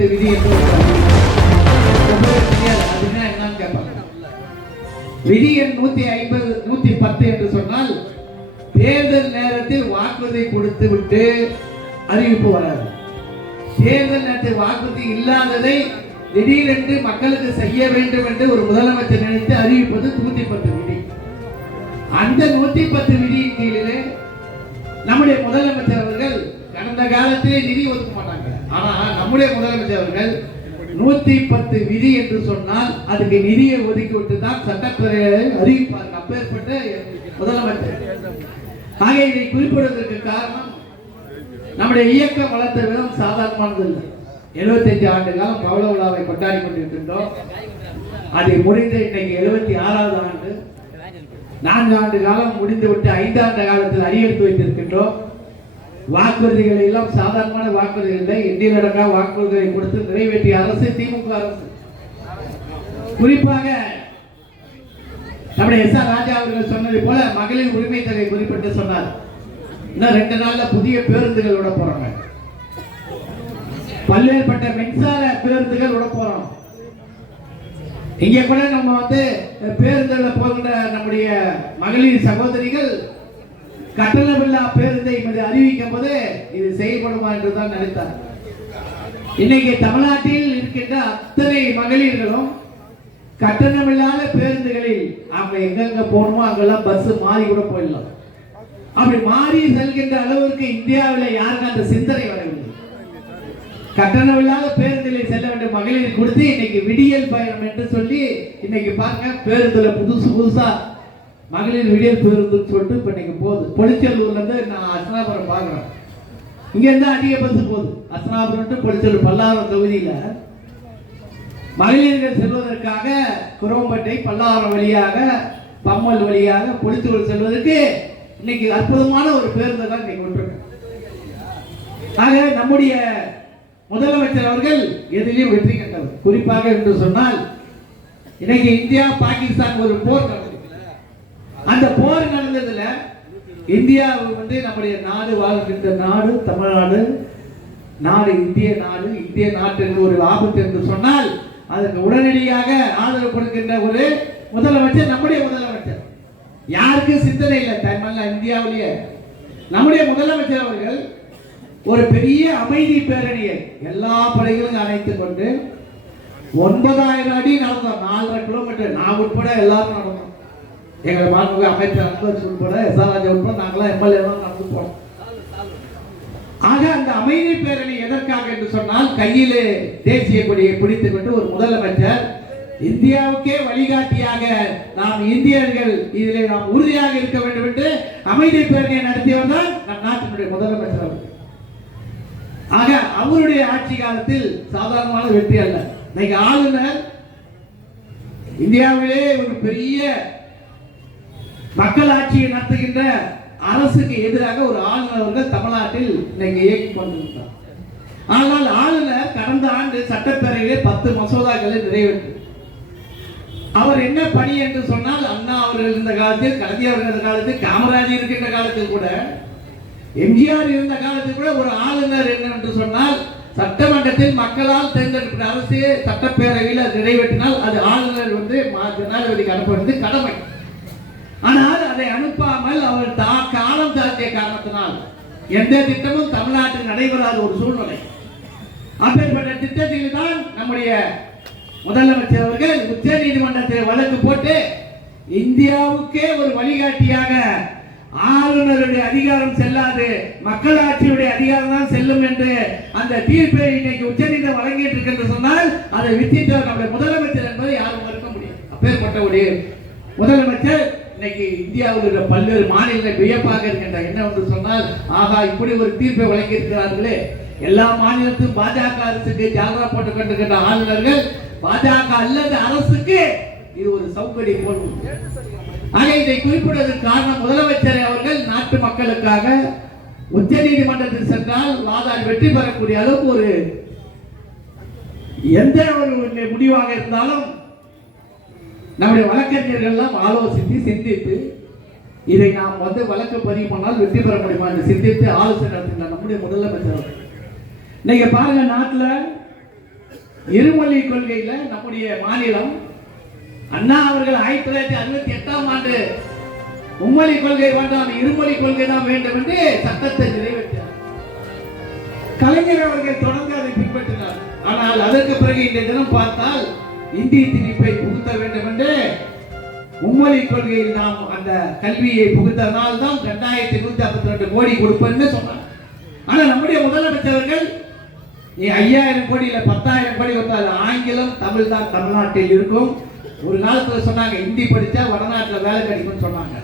பத்து விதி என்று என்னன்னு கேட்பாங்க விதி எண் நூத்தி ஐம்பது நூத்தி பத்து என்று சொன்னால் தேர்தல் நேரத்தில் வாக்குறுதி கொடுத்து விட்டு அறிவிப்பு வராது தேர்தல் நேரத்தில் வாக்குறுதி இல்லாததை திடீரென்று மக்களுக்கு செய்ய வேண்டும் என்று ஒரு முதலமைச்சர் நினைத்து அறிவிப்பது நூத்தி பத்து விதி அந்த நூத்தி பத்து விதியின் கீழிலே நம்முடைய முதலமைச்சர் அவர்கள் கடந்த காலத்திலே நிதி ஒதுக்க மாட்டாங்க. ஆனா நம்முடைய முதலமைச்சர் அவர்கள் நூத்தி பத்து விதி என்று சொன்னால் அதுக்கு நிதியை ஒதுக்கி விட்டு தான் சட்டப்பேரவை அறிவிப்பார் அப்பேற்பட்ட முதலமைச்சர். ஆக இதை குறிப்பிடுவதற்கு காரணம் நம்முடைய இயக்கம் வளர்த்த விதம் சாதாரணமானது இல்லை. எழுபத்தஞ்சு ஆண்டு காலம் பவள விழாவை கொண்டாடி கொண்டிருக்கின்றோம். அதை முடிந்து இன்னைக்கு எழுபத்தி ஆறாவது ஆண்டு. நான்கு ஆண்டு காலம் முடிந்துவிட்டு ஐந்தாண்டு காலத்தில் அடியெடுத்து வைத்திருக்கின்றோம். வாக்குறுதிகள் எல்லாம் சாதாரணமான வாக்குறுதிகள் இல்லை. எண்ணிலடங்கா வாக்குறுதிகளை கொடுத்து நிறைவேற்றிய அரசு திமுக அரசு. குறிப்பாக நம்முடைய எஸ் ஆர் ராஜா அவர்கள் சொன்னது போல மகளிர் உரிமை தொகை குறிப்பிட்டு சொன்னார். இன்னும் ரெண்டு நாள்ல புதிய பேருந்துகள் விட போறாங்க. பல்வேறுபட்ட மின்சார பேருந்துகள் விட போறோம். இங்க கூட நம்ம வந்து பேருந்துல போகின்ற நம்முடைய மகளிர் சகோதரிகள் கட்டணமில்லா பேருந்தை இப்படி அறிவிக்கும் போது இது செய்யப்படுமா என்று தான் நினைத்தார். இன்னைக்கு தமிழ்நாட்டில் இருக்கின்ற அத்தனை மகளிர்களும் கட்டணமில்லாத பேருந்துகளில் அவங்க எங்கெங்க போகணுமோ அங்கெல்லாம் பஸ் மாறி கூட போயிடலாம். அப்படி மாறி செல்கின்ற அளவிற்கு இந்தியாவில் யாருக்கு அந்த சிந்தனை வரவில்லை. கட்டணமில்லாத பேருந்துகளில் செல்ல வேண்டிய மகளிர் கொடுத்து இன்னைக்கு விடியல் பயணம் என்று சொல்லி இன்னைக்கு பாருங்க பேருந்துல புதுசு புதுசா மகளிர் விடியல் பேருந்துன்னு சொல்லிட்டு இப்போ இன்னைக்கு போகுது. பொளிச்செல்லூர்லேருந்து நான் அஸ்னாபுரம் பார்க்குறேன் இங்கேருந்து அதிக பஸ் போகுது. அஸ்னாபுரம் to பொலிச்செல்லூர் பல்லாவரம் தொகுதியில. மகளிர்கள் செல்வதற்காக குரோம்பேட்டை பல்லாரம் வழியாக பம்மல் வழியாக பொலிச்சூர் செல்வதற்கு இன்னைக்கு அற்புதமான ஒரு பேருந்தை தான் இன்னைக்கு விட்டுருக்கேன் ஆக நம்முடைய முதலமைச்சர் அவர்கள் எதிலையும் வெற்றி கண்டவர். குறிப்பாக என்று சொன்னால் இன்னைக்கு இந்தியா பாகிஸ்தான் ஒரு போர் நடக்கும் அந்த போர் நடந்ததுல இந்தியா வந்து நம்முடைய நாடு வாழ்கின்ற நாடு தமிழ்நாடு நாடு இந்திய நாடு இந்திய நாட்டிற்கு ஒரு ஆபத்து என்று சொன்னால் அதற்கு உடனடியாக ஆதரவு கொடுக்கின்ற ஒரு முதலமைச்சர் நம்முடைய முதலமைச்சர். யாருக்கு சிந்தனை இல்லை தமிழ்ல இந்தியாவிலேயே. நம்முடைய முதலமைச்சர் அவர்கள் ஒரு பெரிய அமைதி பேரணியை எல்லா படைகளும் அணைத்துக் கொண்டு ஒன்பதாயிரம் அடி நடந்தோம். நாலரை கிலோமீட்டர் நான் உட்பட எல்லாரும் நடந்தோம். எங்களை மாண்புமிகு அமைச்சர் அன்பரசு உட்பட எஸ் உட்பட நாங்களாம் எம்எல்ஏ நடந்து போனோம் ஆக அந்த அமைதி பேரணி எதற்காக என்று சொன்னால் கையிலே தேசிய கொடியை பிடித்துக் கொண்டு ஒரு முதலமைச்சர் இந்தியாவுக்கே வழிகாட்டியாக நாம் இந்தியர்கள் இதிலே நாம் உறுதியாக இருக்க வேண்டும் என்று அமைதி பேரணியை நடத்தியவர் தான் நம் நாட்டினுடைய முதலமைச்சர் அவர்கள். ஆக அவருடைய ஆட்சி காலத்தில் சாதாரணமான வெற்றி அல்ல இன்னைக்கு ஆளுநர் இந்தியாவிலே ஒரு பெரிய மக்கள் ஆட்சியை நடத்துகின்ற அரசுக்கு எதிராக ஒரு ஆளுநர்கள் தமிழ்நாட்டில் இன்னைக்கு இயக்கி கொண்டிருந்தார் ஆனால் ஆளுநர் கடந்த ஆண்டு சட்டப்பேரவையிலே பத்து மசோதாக்களை நிறைவேற்றி அவர் என்ன பணி என்று சொன்னால் அண்ணா அவர்கள் இருந்த காலத்தில் கல்வி அவர்கள் இருந்த காலத்தில் காமராஜர் இருக்கின்ற காலத்தில் கூட எம்ஜிஆர் இருந்த காலத்தில் கூட ஒரு ஆளுநர் என்ன என்று சொன்னால் சட்டமன்றத்தில் மக்களால் தேர்ந்தெடுக்கிற அரசு சட்டப்பேரவையில் அது நிறைவேற்றினால் அது ஆளுநர் வந்து மா- ஜனாதிபதிக்கு அனுப்புவது கடமை. அதை அனுப்பாமல் அவர் தா காலம் தாழ்த்திய காரணத்தினால் எந்த திட்டமும் தமிழ்நாட்டில் நடைபெறாத ஒரு சூழ்நிலை. அப்பேற்பட்ட திட்டத்தில் தான் நம்முடைய முதலமைச்சர் அவர்கள் உச்ச நீதிமன்றத்தில் வழக்கு போட்டு இந்தியாவுக்கே ஒரு வழிகாட்டியாக ஆளுநருடைய அதிகாரம் செல்லாது மக்களாட்சியுடைய அதிகாரம் தான் செல்லும் என்று அந்த தீர்ப்பை இன்னைக்கு உச்சநீதிமன்றம் வழங்கிட்டு இருக்கின்ற சொன்னால் அதை வித்திட்டார் நம்முடைய முதலமைச்சர் என்பதை யாரும் மறுக்க முடியாது. அப்பேற்பட்ட ஒரு முதலமைச்சர் இன்னைக்கு இந்தியாவில் உள்ள பல்வேறு மாநிலங்கள் வியப்பாக இருக்கின்ற என்ன என்று சொன்னால் ஆகா இப்படி ஒரு தீர்ப்பை வழங்கி இருக்கிறார்களே எல்லா மாநிலத்தும் பாஜக அரசுக்கு ஜாகரா போட்டுக் கொண்டிருக்கின்ற ஆளுநர்கள் பாஜக அல்லது அரசுக்கு இது ஒரு சௌகரியம் போல் ஆக இதை குறிப்பிடுவதற்கு காரணம் முதலமைச்சர் அவர்கள் நாட்டு மக்களுக்காக உச்ச நீதிமன்றத்தில் சென்றால் வாதாடி வெற்றி பெறக்கூடிய அளவுக்கு ஒரு எந்த ஒரு முடிவாக இருந்தாலும் நம்முடைய வழக்கறிஞர்கள்லாம் ஆலோசித்து சிந்தித்து இதை நாம் வந்து வழக்கு பதிவு பண்ணால் வெற்றி பெற முடியுமா என்று சிந்தித்து ஆலோசனை நடத்தினார் நம்முடைய முதலமைச்சர் அவர்கள். இன்னைக்கு பாருங்க நாட்டில் இருமொழி கொள்கையில நம்முடைய மாநிலம் அண்ணா அவர்கள் ஆயிரத்தி தொள்ளாயிரத்தி அறுபத்தி எட்டாம் ஆண்டு மும்மொழி கொள்கை வேண்டாம் இருமொழி கொள்கை தான் வேண்டும் என்று சட்டத்தை நிறைவேற்றினார் கலைஞர் அவர்கள் தொடர்ந்து அதை பின்பற்றினார் ஆனால் அதற்கு பிறகு இந்த தினம் பார்த்தால் இந்தி திணிப்பை புகுத்த வேண்டும் என்று மும்மொழி கொள்கையில் நாம் அந்த கல்வியை புகுத்ததனால் தான் ரெண்டாயிரத்தி நூத்தி ஐம்பத்தி ரெண்டு கோடி கொடுப்பேன்னு சொன்னாங்க. ஆனா நம்முடைய முதலமைச்சர்கள் நீ ஐயாயிரம் கோடி இல்ல பத்தாயிரம் கோடி கொடுத்தால் ஆங்கிலம் தமிழ் தான் தமிழ்நாட்டில் இருக்கும். ஒரு காலத்துல சொன்னாங்க இந்தி படிச்சா வடநாட்டுல வேலை கிடைக்கும்னு சொன்னாங்க.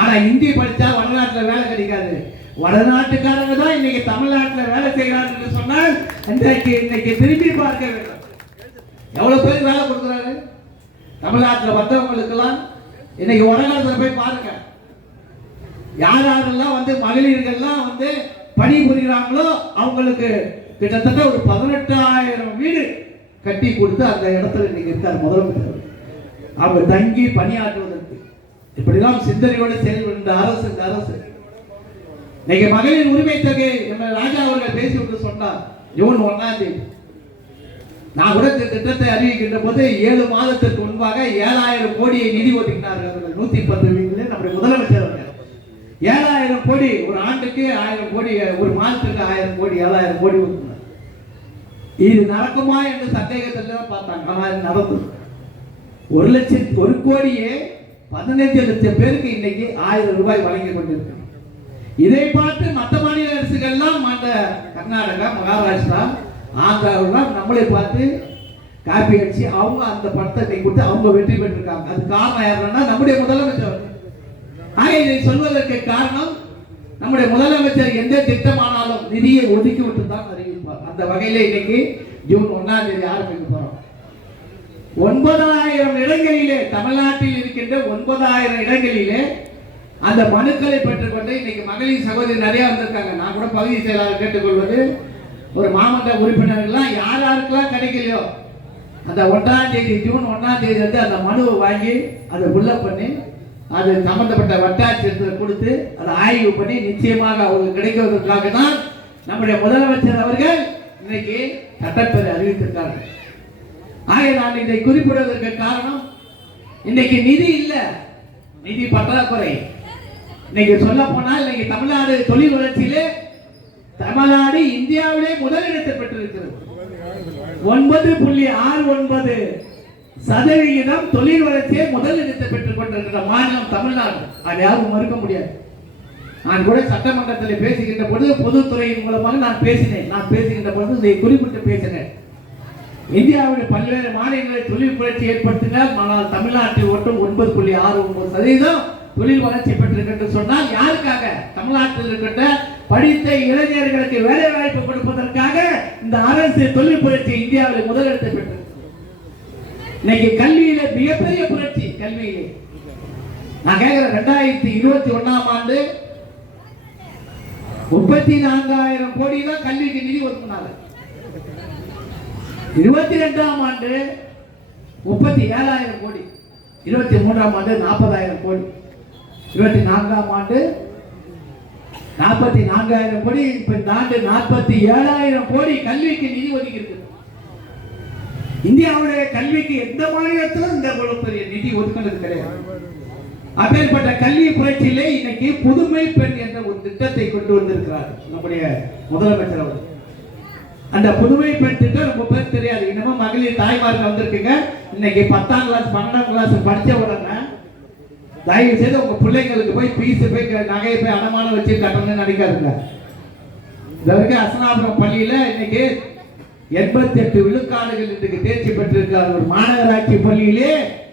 ஆனா இந்தி படிச்சா வடநாட்டுல வேலை கிடைக்காது. வடநாட்டுக்காரங்க தான் இன்னைக்கு தமிழ்நாட்டுல வேலை செய்கிறார்கள் சொன்னால் இன்றைக்கு இன்னைக்கு திரும்பி பார்க்க வேண்டும். எவ்வளவு பேர் வேலை கொடுக்குறாரு? தமிழ்நாட்டில் வந்தவங்களுக்கெல்லாம் இன்னைக்கு வடநாட்டுல போய் பாருங்க. யார் யாரெல்லாம் வந்து மகளிர்கள்லாம் வந்து பணி புரிகிறாங்களோ அவங்களுக்கு கிட்டத்தட்ட ஒரு பதினெட்டாயிரம் வீடு கட்டி கொடுத்து அந்த இடத்துல இன்னைக்கு இருக்கார் முதலமைச்சர். அவங்க தங்கி பணியாற்றுவதற்கு. இப்படிலாம் சிந்தனையோடு செயல்படுகின்ற அரசு இந்த அரசு. இன்னைக்கு மகளிர் உரிமை தொகை நம்ம ராஜா அவர்கள் பேசி விட்டு சொன்னார் ஜூன் ஒன்னாம் தேதி. நான் கூட திட்டத்தை அறிவிக்கின்ற போது ஏழு மாதத்திற்கு முன்பாக ஏழாயிரம் கோடியை நிதி ஒதுக்கினார்கள் அவர்கள் நூத்தி பத்து வீட்டில் நம்முடைய முதலமைச்சர் அவர்கள். ஏழாயிரம் கோடி ஒரு ஆண்டுக்கு ஆயிரம் கோடி ஒரு மாதத்துக்கு ஆயிரம் கோடி ஏழாயிரம் கோடி ஒதுக்கினார். இது நடக்குமா என்று சந்தேகத்தில் தான் பார்த்தாங்க. ஆனால் இது நடந்தது. ஒரு லட்சம் ஒரு கோடியே பதினைஞ்சு லட்சம் பேருக்கு இன்னைக்கு ஆயிரம் ரூபாய் வழங்கி கொண்டிருக்காங்க இதை பார்த்து மற்ற மாநில அரசுகள்லாம் அந்த கர்நாடகா மகாராஷ்டிரா ஆந்திராவெல்லாம் நம்மளை பார்த்து காப்பி அடிச்சு அவங்க அந்த படத்தை கை கொடுத்து அவங்க வெற்றி பெற்றிருக்காங்க. அது காரணம் யாருன்னா நம்முடைய முதலமைச்சர். ஆக இதை சொல்வதற்கு காரணம் நம்முடைய முதலமைச்சர் எந்த திட்டமானாலும் நிதியை ஒதுக்கி விட்டு தான் அறிவிப்பார். அந்த வகையில இன்னைக்கு ஜூன் ஒன்னாம் தேதி ஆரம்பிக்க போறோம். ஒன்பதாயிரம் இடங்களிலே தமிழ்நாட்டில் இருக்கின்ற ஒன்பதாயிரம் இடங்களிலே அந்த மனுக்களை பெற்றுக்கொண்டு இன்னைக்கு மகளிர் சகோதரி நிறைய வந்திருக்காங்க. நான் கூட பகுதி செயலாளர் கேட்டுக்கொள்வது ஒரு மாமன்ற உறுப்பினர்கள்லாம் யார் யாருக்கெல்லாம் கிடைக்கலையோ அந்த ஒன்றாம் தேதி ஜூன் ஒன்றாம் தேதி வந்து அந்த மனுவை வாங்கி அதை உள்ள பண்ணி அது சம்பந்தப்பட்ட வட்டாட்சியத்தில் கொடுத்து அதை ஆய்வு பண்ணி நிச்சயமாக அவங்களுக்கு கிடைக்கிறதுக்காக தான் நம்முடைய முதலமைச்சர் அவர்கள் இன்னைக்கு சட்டப்பேரவை அறிவித்திருக்கார்கள் ஆக நான் இதை குறிப்பிடுவதற்கு காரணம் இன்னைக்கு நிதி இல்லை நிதி பற்றாக்குறை. இன்னைக்கு சொல்ல போனால் இன்னைக்கு தமிழ்நாடு தொழில் வளர்ச்சியிலே தமிழ்நாடு இந்தியாவிலே ஒன்பது புள்ளி ஆறு ஒன்பது சதவிகிதம் தொழில் வளர்ச்சியை முதலிடத்தை பெற்றுக் கொண்டிருக்கிற மாநிலம் தமிழ்நாடு. அது யாரும் மறுக்க முடியாது. நான் கூட சட்டமன்றத்தில் பேசுகின்ற பொழுது பொதுத்துறையின் மூலமாக நான் பேசினேன். நான் பேசுகின்ற பொழுது இதை குறிப்பிட்டு பேசினேன். இந்தியாவுடைய பல்வேறு மாநிலங்களில் தொழில் புரட்சி ஏற்படுத்தினால் ஆனால் தமிழ்நாட்டில் ஒட்டும் ஒன்பது புள்ளி ஆறு ஒன்பது சதவீதம் தொழில் வளர்ச்சி பெற்றிருக்கின்ற சொன்னால் யாருக்காக? தமிழ்நாட்டில் இருக்கின்ற படித்த இளைஞர்களுக்கு வேலை வாய்ப்பு கொடுப்பதற்கு இந்த அரசு தொழில் புரட்சி இந்தியாவில் முதலிடத்தை பெற்றது. இன்னைக்கு கல்வியில மிகப்பெரிய புரட்சி கல்வியிலே. நான் கேட்கிறேன் ரெண்டாயிரத்தி இருபத்தி ஒன்னாம் ஆண்டு முப்பத்தி நான்காயிரம் கோடி தான் கல்விக்கு நிதி ஒதுக்கினாங்க. இருபத்தி ரெண்டாம் ஆண்டு முப்பத்தி ஏழாயிரம் கோடி இருபத்தி மூன்றாம் ஆண்டு நாற்பதாயிரம் கோடி இருபத்தி நான்காம் ஆண்டு நாற்பத்தி நான்காயிரம் கோடி இப்ப இந்த ஆண்டு நாற்பத்தி ஏழாயிரம் கோடி கல்விக்கு நிதி ஒதுக்கி இருக்கு இந்தியாவுடைய கல்விக்கு எந்த மாநிலத்திலும் இந்த பெரிய நிதி ஒதுக்கினது கிடையாது. அப்பேற்பட்ட கல்வி புரட்சியிலே இன்னைக்கு புதுமை பெண் என்ற ஒரு திட்டத்தை கொண்டு வந்திருக்கிறார் நம்முடைய முதலமைச்சர் அவர் அந்த புதுமை பெண் திட்டம் ரொம்ப பேர் தெரியாது. இன்னமும் மகளிர் தாய்மார்கள் வந்திருக்குங்க. இன்னைக்கு பத்தாம் கிளாஸ் பன்னெண்டாம் கிளாஸ் படித்த உடனே தயவு செய்து உங்க பிள்ளைங்களுக்கு போய் பீஸ் போய் நகையை போய் அடமானம் வச்சு கட்டணும்னு நினைக்காதுங்க இந்த வரைக்கும் அசனாபுரம் பள்ளியில இன்னைக்கு எண்பத்தி எட்டு விழுக்காடுகள் இன்றைக்கு தேர்ச்சி பெற்றிருக்கார் ஒரு மாநகராட்சி பள்ளியிலே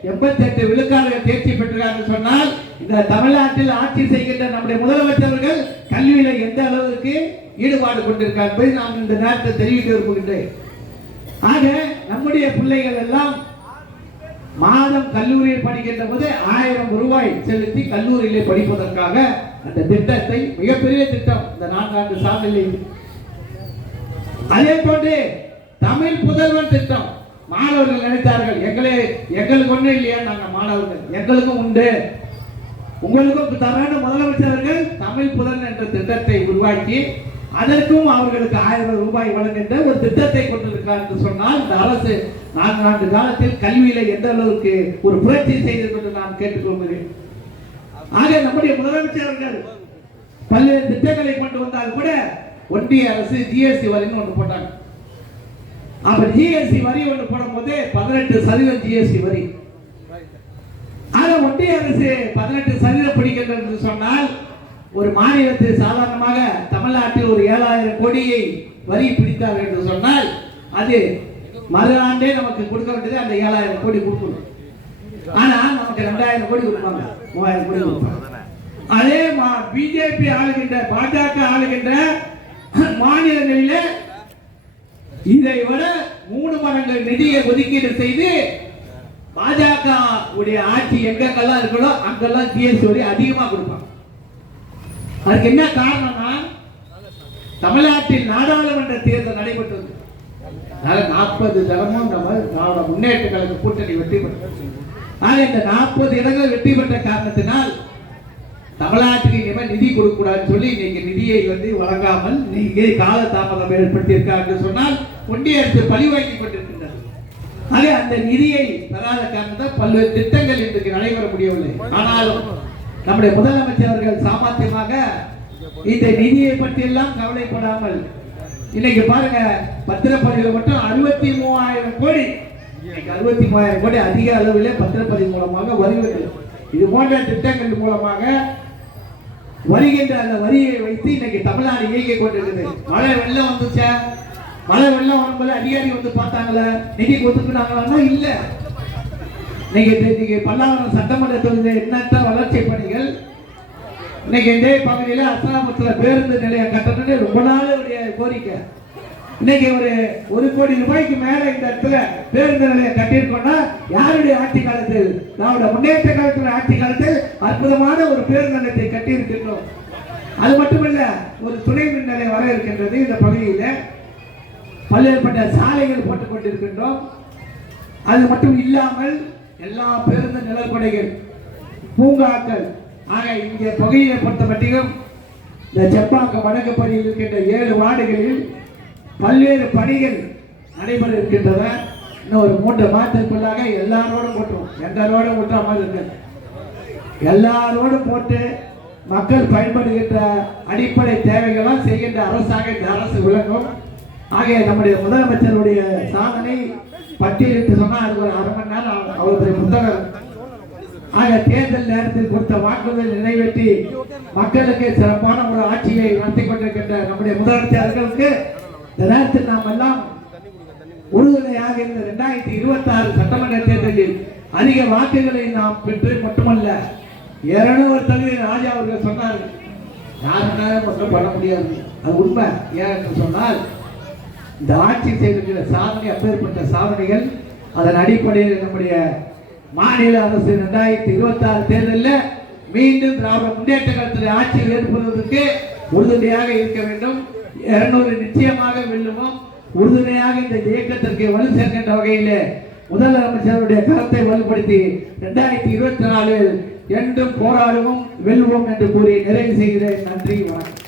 எண்பத்தி எட்டு விழுக்காடுகள் தேர்ச்சி பெற்றிருக்காங்க சொன்னால் இந்த தமிழ்நாட்டில் ஆட்சி செய்கின்ற நம்முடைய முதலமைச்சர்கள் கல்வியில எந்த அளவுக்கு ஈடுபாடு கொண்டிருக்கார் என்பதை நான் இந்த நேரத்தில் தெரிவிக்க விரும்புகின்றேன். ஆக நம்முடைய பிள்ளைகள் எல்லாம் மாதம் கல்லூரியில் படிக்கின்ற போது ஆயிரம் ரூபாய் செலுத்தி கல்லூரியிலே படிப்பதற்காக அந்த திட்டத்தை மிகப்பெரிய திட்டம் இந்த நான்காண்டு சாதனையில் அதே போன்று தமிழ் புதல்வன் திட்டம். மாணவர்கள் நினைத்தார்கள் எங்களே எங்களுக்கு ஒண்ணு இல்லையா நாங்க மாணவர்கள்? எங்களுக்கும் உண்டு. உங்களுக்கும் தரான முதலமைச்சர்கள் தமிழ் புதன் என்ற திட்டத்தை உருவாக்கி அதற்கும் அவர்களுக்கு ஆயிரம் ரூபாய் வழங்குகின்ற ஒரு திட்டத்தை கொண்டிருக்கிறார் என்று சொன்னால் இந்த அரசு நான்கு ஆண்டு காலத்தில் கல்வியில எந்த அளவுக்கு ஒரு புரட்சி செய்தது என்று நான் கேட்டுக்கொள்கிறேன். ஆக நம்முடைய முதலமைச்சர்கள் பல்வேறு திட்டங்களை கொண்டு வந்தால் கூட ஒன்றிய அரசு ஜிஎஸ்டி வரின்னு ஒன்று போட்டாங்க. அப்ப ஜிஎஸ்டி வரி ஒன்று போடும்போது பதினெட்டு சதவீதம் ஜிஎஸ்டி வரி. ஆக ஒன்றிய அரசு பதினெட்டு சதவீதம் பிடிக்கிறது என்று சொன்னால் ஒரு மாநிலத்தில் சாதாரணமாக தமிழ்நாட்டில் ஒரு ஏழாயிரம் கோடியை வரி பிடித்தார் என்று சொன்னால் அது மறு ஆண்டே நமக்கு கொடுக்க வேண்டியது அந்த ஏழாயிரம் கோடி கொடுக்கணும். ஆனா நமக்கு ரெண்டாயிரம் கோடி கொடுப்பாங்க. மூவாயிரம் கோடி கொடுப்பாங்க. அதே பிஜேபி ஆளுகின்ற பாஜக ஆளுகின்ற மாநிலங்களிலே இதை விட மூணு மடங்கு நிதியை ஒதுக்கீடு செய்து பாஜக உடைய ஆட்சி எங்கெங்கெல்லாம் இருக்கோ அங்கெல்லாம் ஜிஎஸ்டி வரி அதிகமாக கொடுப்பாங்க. அதுக்கு என்ன காரணம்னா தமிழ்நாட்டில் நாடாளுமன்ற தேர்தல் நடைபெற்றது. நாற்பது தினமும் நம்ம திராவிட முன்னேற்ற கழக கூட்டணி வெற்றி பெற்றது ஆக இந்த நாற்பது இடங்கள் வெற்றி பெற்ற காரணத்தினால் தமிழ்நாட்டுக்கு இனிமேல் நிதி கொடுக்க கூடாதுன்னு சொல்லி இன்னைக்கு நிதியை வந்து வழங்காமல் நீங்க கால தாமதம் ஏற்படுத்தியிருக்காங்க சொன்னால் ஒன்றிய அரசு பழி வாங்கி கொண்டிருக்கின்றது. ஆக அந்த நிதியை பெறாத காரணத்தால் பல்வேறு திட்டங்கள் இன்றைக்கு நடைபெற முடியவில்லை. ஆனாலும் நம்முடைய முதலமைச்சர் அவர்கள் சாமர்த்தியமாக இந்த நிதியை பற்றி எல்லாம் கவலைப்படாமல் இன்னைக்கு பாருங்க பத்திரப்பதிவுல மட்டும் அறுபத்தி மூவாயிரம் கோடி. இன்னைக்கு அறுபத்தி மூவாயிரம் கோடி அதிக அளவில் பத்திரப்பதிவு மூலமாக வருகிறது இது போன்ற திட்டங்கள் மூலமாக வருகின்ற அந்த வரியை வைத்து இன்னைக்கு தமிழ்நாடு இயங்கிக் கொண்டிருக்குது. மழை வெள்ளம் வந்துச்சா? மழை வெள்ளம் வரும்போது அதிகாரி வந்து பார்த்தாங்களா? நிதி ஒதுக்குனாங்களான்னா இல்ல. நீங்க இன்னைக்கு பல்லாவரம் சட்டமன்ற தொகுதியில் எண்ணற்ற வளர்ச்சி பணிகள் இன்னைக்கு இதே பகுதியில் அசாமத்தில் பேருந்து நிலையம் கட்டணும்னு ரொம்ப நாளுடைய கோரிக்கை. இன்னைக்கு ஒரு ஒரு கோடி ரூபாய்க்கு மேல இந்த இடத்துல பேருந்து நிலையம் கட்டியிருக்கோம்னா யாருடைய ஆட்சி காலத்தில்? நம்முடைய முன்னேற்ற காலத்தில் ஆட்சி காலத்தில் அற்புதமான ஒரு பேருந்து நிலையத்தை கட்டியிருக்கின்றோம். அது மட்டுமல்ல ஒரு துணை மின் நிலையம் வர இருக்கின்றது இந்த பகுதியில். பல்வேறுபட்ட சாலைகள் போட்டுக் கொண்டிருக்கின்றோம். அது மட்டும் இல்லாமல் எல்லா பேருந்து நிழற்குடைகள் பூங்காக்கள் ஆக இங்கே பகுதியை பொறுத்த மட்டிலும் இந்த செப்பாக்கம் வடக்கு பகுதியில் இருக்கின்ற ஏழு வார்டுகளில் பல்வேறு பணிகள் நடைபெற இருக்கின்றன. இன்னும் ஒரு மூன்று மாதத்துக்குள்ளாக எல்லாரோடும் போட்டுரும். எந்த ரோடும் விட்டுற மாதிரி இருக்கு. எல்லாரோடும் போட்டு மக்கள் பயன்படுகின்ற அடிப்படை தேவைகளாம் செய்கின்ற அரசாக இந்த அரசு விளங்கும். ஆகிய நம்முடைய முதலமைச்சருடைய சாதனை பட்டியலிட்டு சொன்னால் அது ஒரு அரை மணி நேரம் அவருடைய புத்தகம். ஆக தேர்தல் நேரத்தில் கொடுத்த வாக்குகள் நிறைவேற்றி மக்களுக்கு சிறப்பான ஒரு ஆட்சியை நடத்தி கொண்டிருக்கின்ற நம்முடைய முதலமைச்சர்களுக்கு இந்த நேரத்தில் நாம் எல்லாம் உறுதுணையாக இந்த இரண்டாயிரத்தி இருபத்தி ஆறு சட்டமன்ற தேர்தலில் அதிக வாக்குகளை நாம் பெற்று மட்டுமல்ல இருநூறு தகுதி ராஜா அவர்கள் சொன்னார்கள். யாருனாலும் மட்டும் பண்ண முடியாது. அது உண்மை. ஏன் என்று சொன்னால் இந்த ஆட்சி செய்திருக்கிற சாதனை அப்பேற்பட்ட சாதனைகள் அதன் அடிப்படையில் நம்முடைய மாநில அரசு இரண்டாயிரத்தி இருபத்தி ஆறு தேர்தலில் மீண்டும் திராவிட முன்னேற்ற கழகத்தில் ஆட்சியில் ஏற்படுவதற்கு உறுதுணையாக இருக்க வேண்டும். இருநூறு நிச்சயமாக வெல்லுவோம். உறுதுணையாக இந்த இயக்கத்திற்கு வலு சேர்க்கின்ற வகையில் முதலமைச்சருடைய கருத்தை வலுப்படுத்தி ரெண்டாயிரத்தி இருபத்தி நாலில் என்றும் போராடுவோம் வெல்வோம் என்று கூறி நிறைவு செய்கிறேன். நன்றி வணக்கம்.